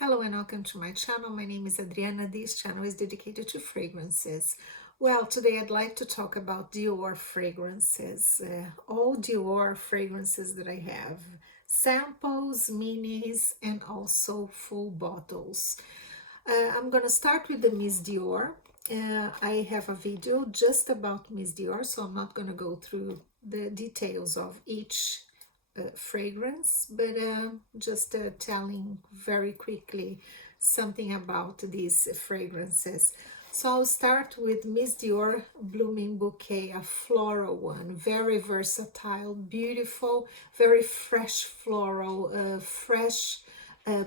Hello and welcome to my channel. My name is Adriana. This channel is dedicated to fragrances. Well, today I'd like to talk about Dior fragrances. All Dior fragrances that I have. Samples, minis, and also full bottles. I'm gonna start with the Miss Dior. I have a video just about Miss Dior, so I'm not gonna go through the details of each fragrance, but just telling very quickly something about these fragrances. So I'll start with Miss Dior Blooming Bouquet, a floral one, very versatile, beautiful, very fresh floral, fresh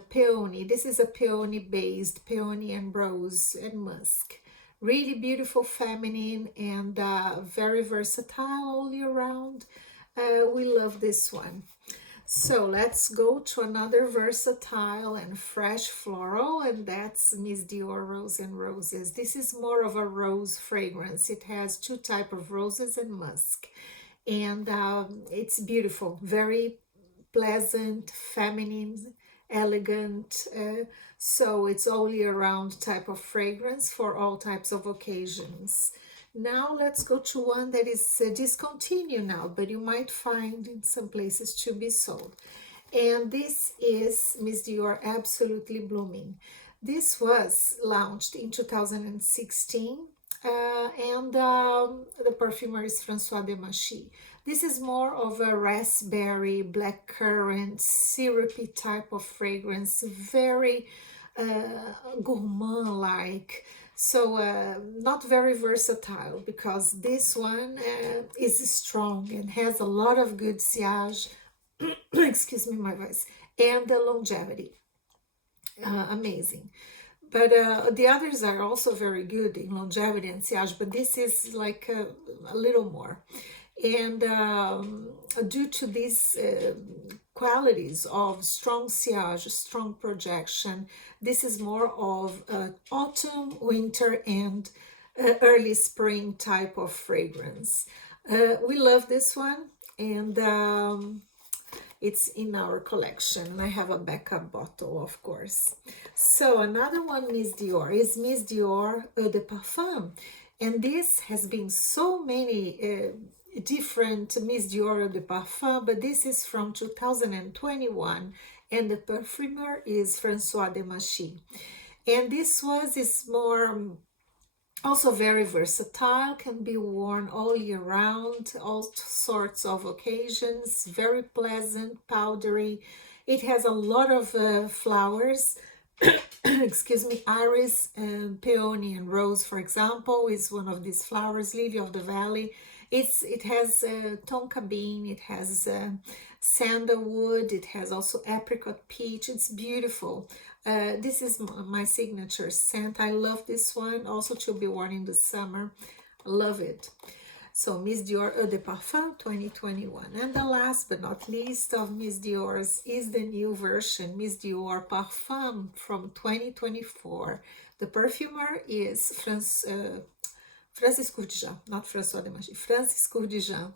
peony. This is a peony based, peony and rose and musk. Really beautiful, feminine, and very versatile all year round. We love this one. So let's go to another versatile and fresh floral, and that's Miss Dior Rose and Roses. This is more of a rose fragrance. It has two types of roses and musk, and it's beautiful, very pleasant, feminine, elegant. So it's all year round type of fragrance for all types of occasions. Now let's go to one that is discontinued now, but you might find in some places to be sold. And this is Miss Dior Absolutely Blooming. This was launched in 2016, and the perfumer is François Demachy. This is more of a raspberry, blackcurrant, syrupy type of fragrance, very gourmand-like. So not very versatile, because this one is strong and has a lot of good sillage, excuse me my voice, and the longevity. Amazing. But the others are also very good in longevity and sillage, but this is like a little more. And due to these qualities of strong sillage, strong projection, this is more of autumn, winter, and early spring type of fragrance. We love this one, and it's in our collection. I have a backup bottle, of course. So another one, Miss Dior, is Miss Dior Eau de Parfum. And this has been so many different Miss Dior Eau de Parfum, but this is from 2021, and the perfumer is François Demachy. And this is more also very versatile, can be worn all year round, all sorts of occasions, very pleasant, powdery. It has a lot of flowers, excuse me, iris, peony, and rose, for example, is one of these flowers, lily of the valley. It has tonka bean, it has sandalwood, it has also apricot peach. It's beautiful. This is my signature scent. I love this one, also to be worn in the summer. Love it. So Miss Dior Eau de Parfum 2021. And the last but not least of Miss Dior's is the new version, Miss Dior Parfum from 2024. The perfumer is Francis Courdijan, not François Demachy, Francis Courdijan.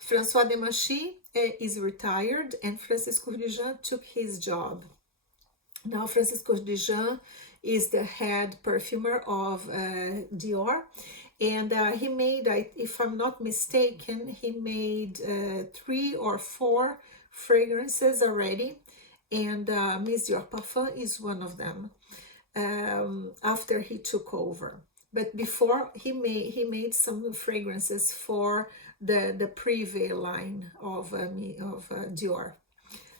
François Demachy is retired, and Francis Courdijan took his job. Now Francis Courdijan is the head perfumer of Dior, and he made, if I'm not mistaken, he made 3 or 4 fragrances already, and Miss Dior Parfum is one of them after he took over. But before, he made some fragrances for the Privé line of Dior.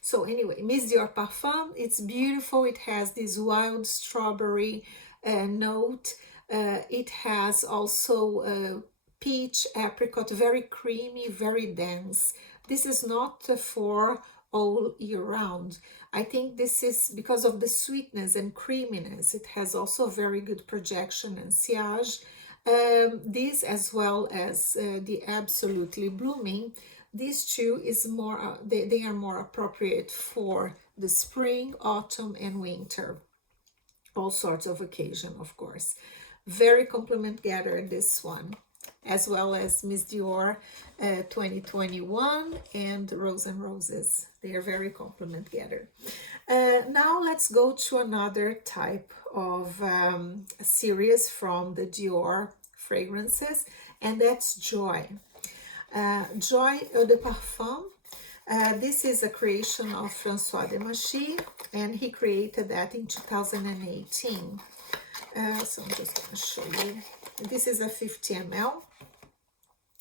So anyway, Miss Dior Parfum, it's beautiful. It has this wild strawberry note. It has also peach, apricot, very creamy, very dense. This is not for all year round. I think this is because of the sweetness and creaminess. It has also very good projection and sillage. This, as well as the Absolutely Blooming, these two is more, they are more appropriate for the spring, autumn, and winter. All sorts of occasion, of course. Very compliment getter, this one. as well as Miss Dior 2021 and Rose and Roses. They are very complement together. Now let's go to another type of series from the Dior fragrances, and that's Joy. Joy Eau de Parfum. This is a creation of François Demachy, and he created that in 2018. So I'm just going to show you. This is a 50 ml.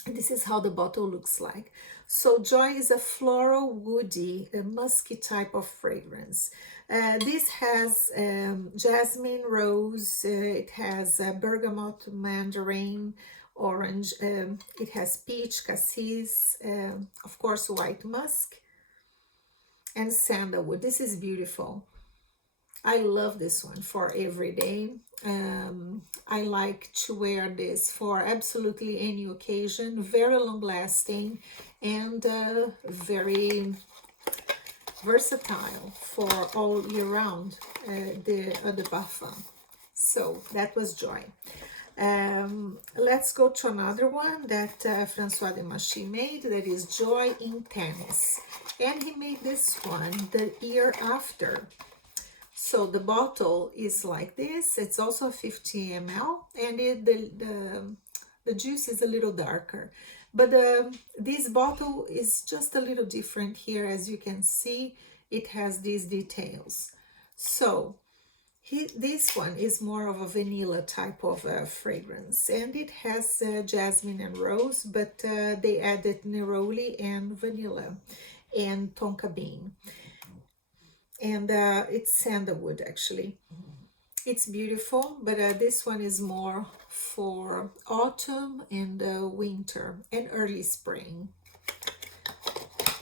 This is how the bottle looks like. So Joy is a floral, woody, a musky type of fragrance. This has jasmine, rose, it has bergamot, mandarin, orange, it has peach, cassis, of course white musk, and sandalwood. This is beautiful. I love this one for every day. I like to wear this for absolutely any occasion. Very long lasting and very versatile for all year round, the Eau de Parfum. So that was Joy. Let's go to another one that François Demachy made, that is Joy in Tennis. And he made this one the year after. So the bottle is like this. It's also 50 ml, and the juice is a little darker. But this bottle is just a little different here. As you can see, it has these details. So this one is more of a vanilla type of fragrance, and it has jasmine and rose, but they added neroli and vanilla and tonka bean. And it's sandalwood actually. It's beautiful, but this one is more for autumn and winter and early spring.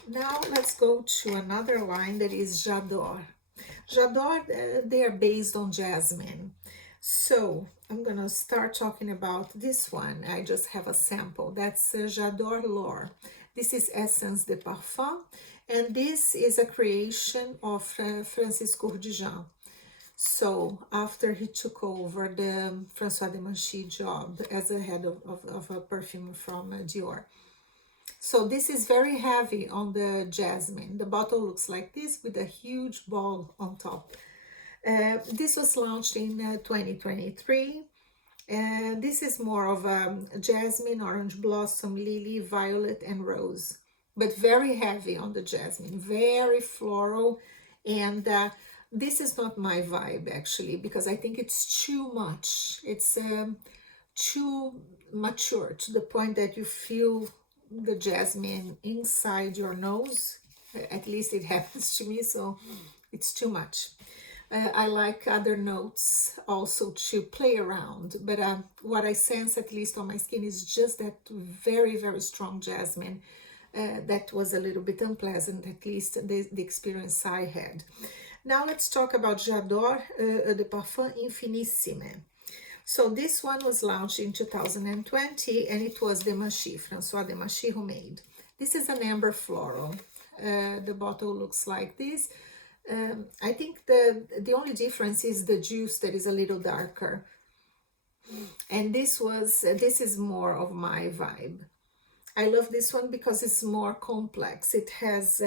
Now let's go to another line that is J'adore. J'adore, they are based on jasmine. So I'm gonna start talking about this one. I just have a sample. That's J'adore L'Or. This is Essence de Parfum, and this is a creation of Francis Courdijan. So after he took over the François Demachy job as a head of a perfume from Dior. So this is very heavy on the jasmine. The bottle looks like this with a huge ball on top. This was launched in 2023. And this is more of jasmine, orange blossom, lily, violet, and rose. But very heavy on the jasmine, very floral. And this is not my vibe actually, because I think it's too much. It's too mature to the point that you feel the jasmine inside your nose. At least it happens to me, so it's too much. I like other notes also to play around, but what I sense, at least on my skin, is just that very, very strong jasmine. That was a little bit unpleasant, at least the experience I had. Now let's talk about J'adore de Parfum Infinissime. So this one was launched in 2020, and it was Demachy, François Demachy, who made. This is an amber floral. The bottle looks like this. I think the only difference is the juice that is a little darker. And this is more of my vibe. I love this one because it's more complex. It has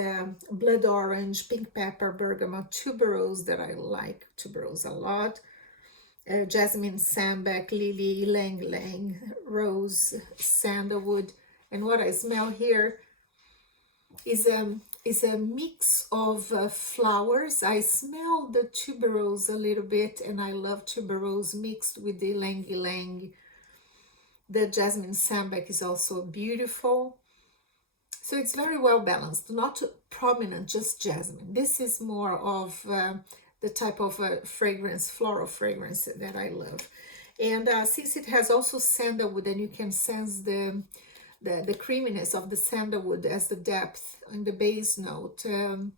blood orange, pink pepper, bergamot, tuberose that I like tuberose a lot. Jasmine, sambac, lily, ylang ylang, rose, sandalwood. And what I smell here is a mix of flowers. I smell the tuberose a little bit, and I love tuberose mixed with the ylang ylang. The jasmine sambac is also beautiful. So it's very well balanced, not prominent, just jasmine. This is more of the type of fragrance, floral fragrance that I love. And since it has also sandalwood, and you can sense the creaminess of the sandalwood as the depth and the base note, then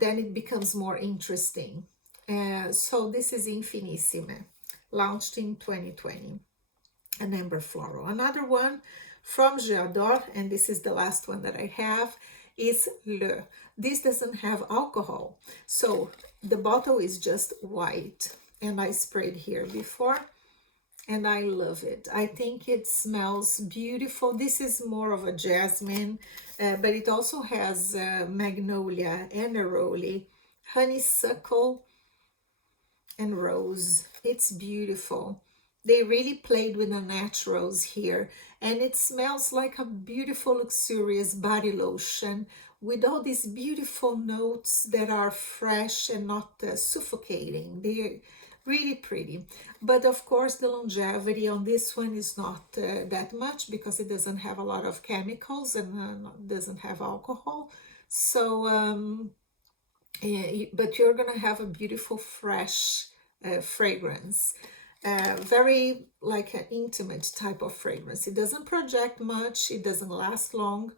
it becomes more interesting. So this is Infinissime, launched in 2020, an amber floral. Another one from J'adore, and this is the last one that I have, is Le. This doesn't have alcohol, so the bottle is just white, and I sprayed here before. and I love it. I think it smells beautiful. This is more of a jasmine, but it also has magnolia, neroli, honeysuckle, and rose. It's beautiful. They really played with the naturals here, and it smells like a beautiful, luxurious body lotion with all these beautiful notes that are fresh and not suffocating. They're really pretty. But of course, the longevity on this one is not that much because it doesn't have a lot of chemicals and doesn't have alcohol. So, but you're gonna have a beautiful, fresh fragrance. Very like an intimate type of fragrance. It doesn't project much, it doesn't last long,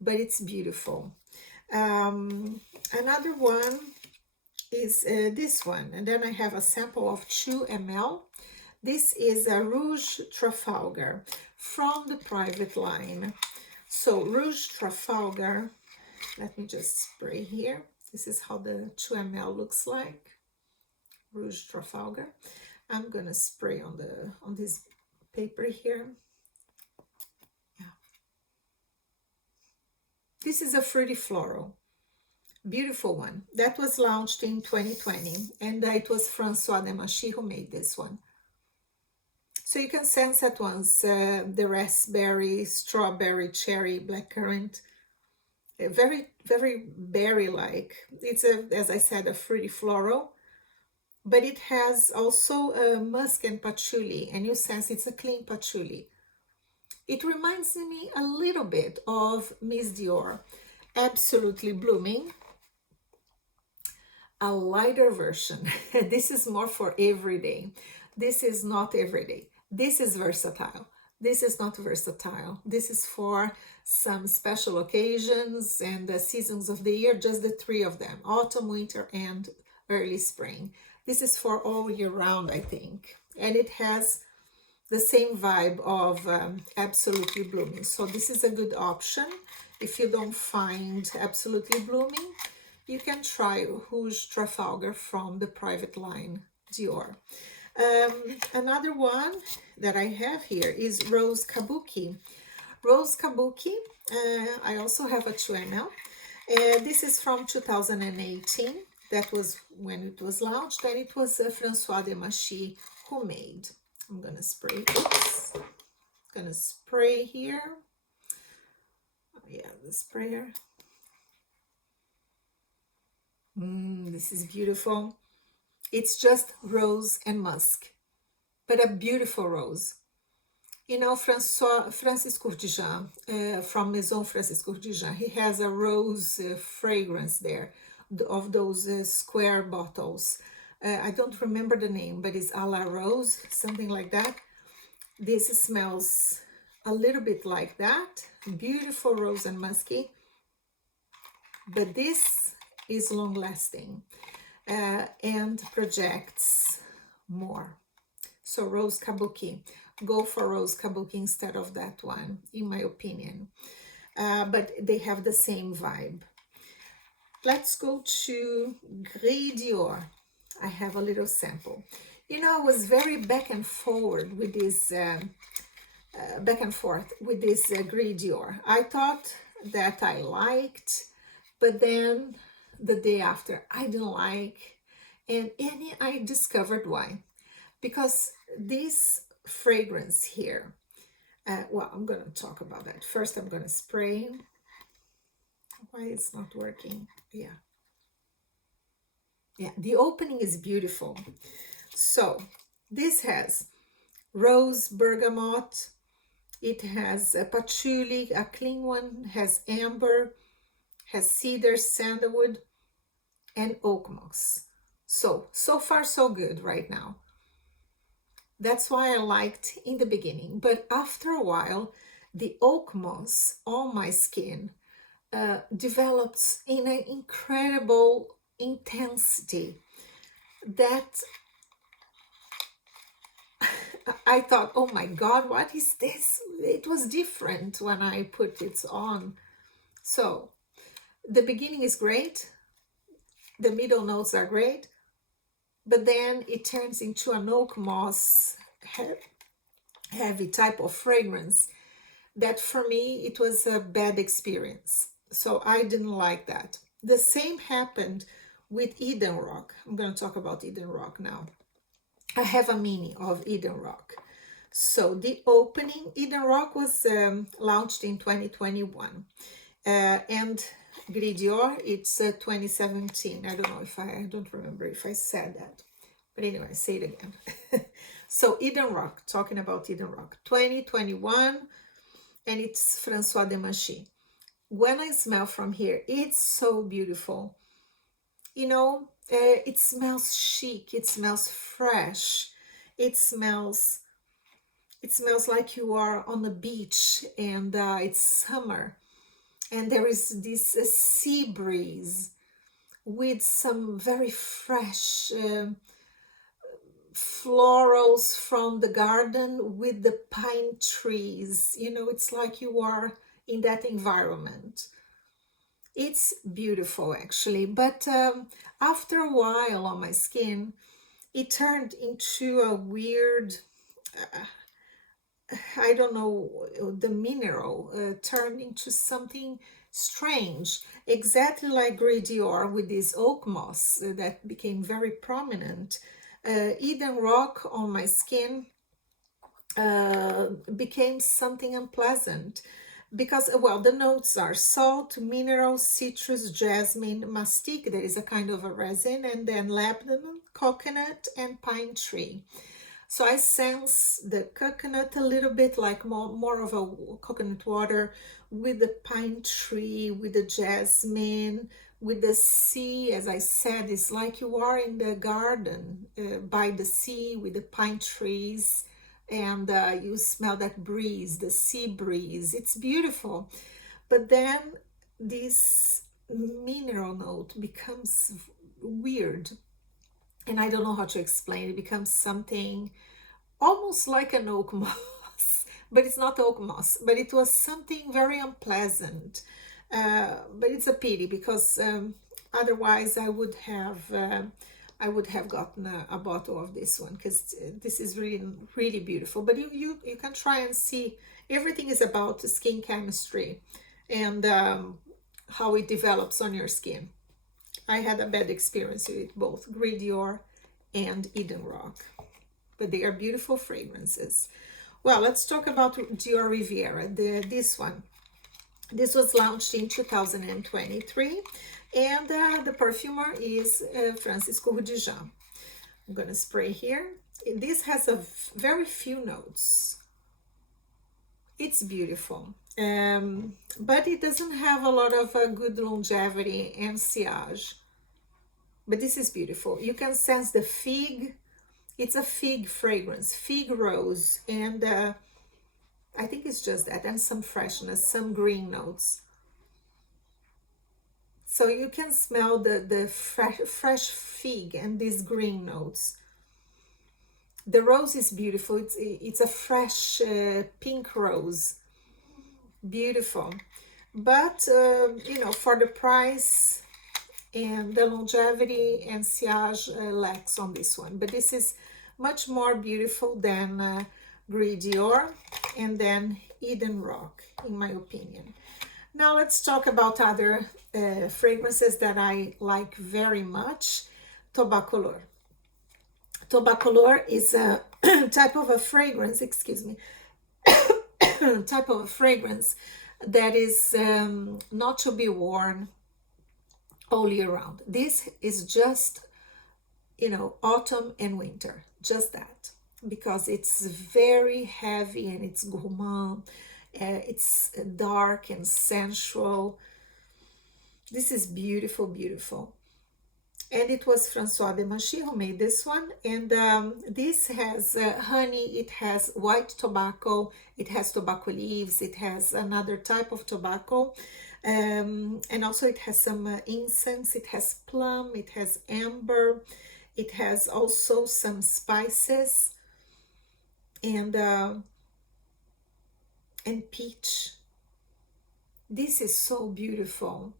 but it's beautiful. Another one is this one, and then I have a sample of 2 ml. This is a Rouge Trafalgar from the private line. So Rouge Trafalgar, let me just spray here. This is how the 2 ml looks like. Rouge Trafalgar. I'm gonna spray on this paper here. Yeah. This is a fruity floral, beautiful one. That was launched in 2020, and it was François Demachy who made this one. So you can sense at once the raspberry, strawberry, cherry, blackcurrant. Very, very berry-like. It's as I said, a fruity floral. But it has also musk and patchouli, and you sense it's a clean patchouli. It reminds me a little bit of Miss Dior, Absolutely Blooming, a lighter version. This is more for everyday. This is not everyday. This is versatile. This is not versatile. This is for some special occasions and the seasons of the year, just the 3 of them, autumn, winter, and early spring. This is for all year round, I think. And it has the same vibe of Absolutely Blooming. So this is a good option. If you don't find Absolutely Blooming, you can try Rouge Trafalgar from the private line Dior. Another one that I have here is Rose Kabuki. Rose Kabuki, I also have a 2 ml. This is from 2018. That was when it was launched, and it was François Demachy who made. I'm gonna spray. Oops. Gonna spray here. Oh, yeah, the sprayer. This is beautiful. It's just rose and musk, but a beautiful rose. You know, Francis Courtijan, from Maison Francis Courtijan, he has a rose fragrance there, of those square bottles. I don't remember the name, but it's a la rose, something like that. This smells a little bit like that. Beautiful rose and musky. But this is long lasting and projects more. So Rose Kabuki. Go for Rose Kabuki instead of that one, in my opinion. But they have the same vibe. Let's go to Gris Dior. I have a little sample. You know, I was very back and forth with this Gris Dior. I thought that I liked, but then the day after I didn't like, and I discovered why. Because this fragrance here, well, I'm going to talk about that. First, I'm going to spray. Why it's not working? Yeah, the opening is beautiful. So this has rose bergamot, it has a patchouli, a clean one, has amber, has cedar, sandalwood, and oak moss. So far so good right now. That's why I liked in the beginning, but after a while, the oak moss on my skin develops in an incredible intensity that I thought, oh my God, what is this? It was different when I put it on. So the beginning is great, the middle notes are great, but then it turns into an oak moss heavy type of fragrance that for me it was a bad experience. So I didn't like that. The same happened with Eden Rock. I'm going to talk about Eden Rock now. I have a mini of Eden Rock. So the opening, Eden Rock was launched in 2021. And Gris Dior, it's 2017. I don't know if I don't remember if I said that. But anyway, I say it again. So Eden Rock, talking about Eden Rock, 2021, and it's François de Manchy. When I smell from here, it's so beautiful. You know, it smells chic, it smells fresh, it smells like you are on the beach, and it's summer, and there is this sea breeze with some very fresh florals from the garden with the pine trees. You know, it's like you are in that environment. It's beautiful actually, but after a while on my skin, it turned into a weird, I don't know, the mineral turned into something strange, exactly like Gris Dior with this oak moss that became very prominent. Eden Rock on my skin became something unpleasant because, well, the notes are salt, mineral, citrus, jasmine, mastic, there is a kind of a resin, and then labdanum, coconut, and pine tree. So I sense the coconut a little bit, like more of a coconut water, with the pine tree, with the jasmine, with the sea. As I said, it's like you are in the garden by the sea with the pine trees, and you smell that breeze, the sea breeze. It's beautiful. But then this mineral note becomes weird, and I don't know how to explain. It becomes something almost like an oak moss, but it's not oak moss, but it was something very unpleasant. But it's a pity because otherwise I would have gotten a bottle of this one, because this is really, really beautiful. But you can try and see. Everything is about skin chemistry and how it develops on your skin. I had a bad experience with both Gris Dior and Eden Rock, but they are beautiful fragrances. Well, let's talk about Dioriviera, this one. This was launched in 2023, and the perfumer is Francisco Rudijan. I'm going to spray here. This has a very few notes. It's beautiful, but it doesn't have a lot of good longevity and sillage. But this is beautiful. You can sense the fig. It's a fig fragrance, fig rose, and I think it's just that, and some freshness, some green notes. So you can smell the fresh fig and these green notes. The rose is beautiful. It's a fresh pink rose, beautiful. But you know, for the price and the longevity and sillage lacks on this one. But this is much more beautiful than Gris Dior and then Eden Rock, in my opinion. Now let's talk about other fragrances that I like very much. Tobacolor. Tobacolor is a type of a fragrance, excuse me, type of a fragrance that is not to be worn all year round. This is just, you know, autumn and winter, just that, because it's very heavy and it's gourmand, it's dark and sensual. This is beautiful, beautiful. And it was François de Manchy who made this one. And this has honey, it has white tobacco, it has tobacco leaves, it has another type of tobacco. And also it has some incense, it has plum, it has amber, it has also some spices and peach. This is so beautiful.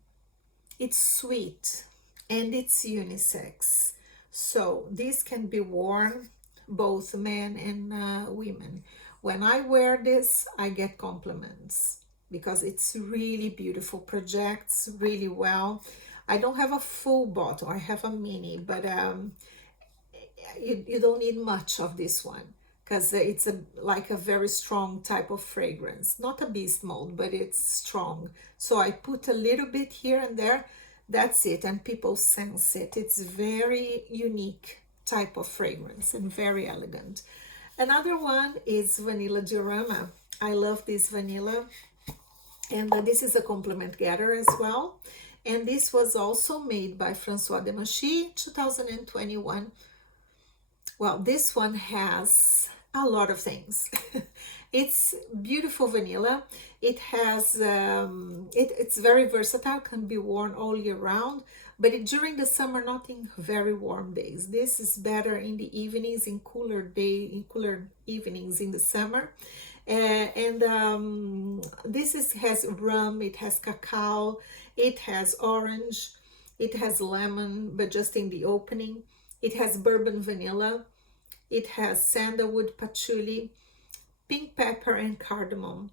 It's sweet and it's unisex. So this can be worn both men and women. When I wear this, I get compliments because it's really beautiful, projects really well. I don't have a full bottle, I have a mini, but you don't need much of this one because it's like a very strong type of fragrance, not a beast mode, but it's strong. So I put a little bit here and there, that's it, and people sense it. It's very unique type of fragrance and very elegant. Another one is vanilla diorama. I love this vanilla, and this is a compliment getter as well, and this was also made by Francois Demachy, 2021. Well, this one has a lot of things. It's beautiful vanilla. It has, it's very versatile, can be worn all year round, but during the summer, not in very warm days. This is better in the evenings, in cooler evenings in the summer. This has rum, it has cacao, it has orange, it has lemon, but just in the opening. It has bourbon vanilla, it has sandalwood, patchouli, pink pepper, and cardamom.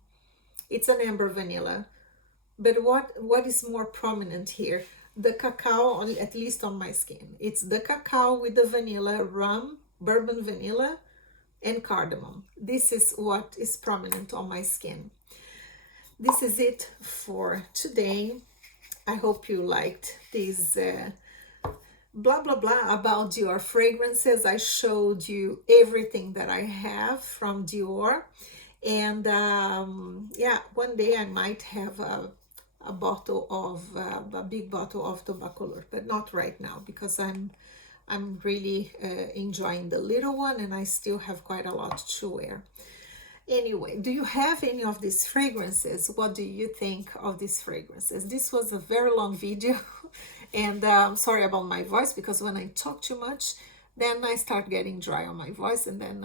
It's an amber vanilla. But what is more prominent here? The cacao, at least on my skin. It's the cacao with the vanilla, rum, bourbon vanilla, and cardamom. This is what is prominent on my skin. This is it for today. I hope you liked these blah blah blah about Dior fragrances. I showed you everything that I have from Dior, and yeah, one day I might have a bottle of a big bottle of Tobacolor, but not right now because I'm really enjoying the little one, and I still have quite a lot to wear. Anyway, do you have any of these fragrances? What do you think of these fragrances? This was a very long video, and sorry about my voice, because when I talk too much, then I start getting dry on my voice, and then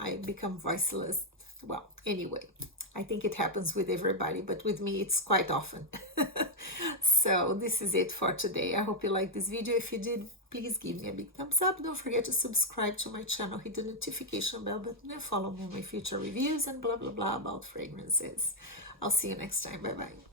I become voiceless. Well, anyway, I think it happens with everybody, but with me it's quite often. So this is it for today. I hope you liked this video. If you did, please give me a big thumbs up. Don't forget to subscribe to my channel, hit the notification bell button, and follow me on my future reviews and blah blah blah about fragrances. I'll see you next time. Bye bye.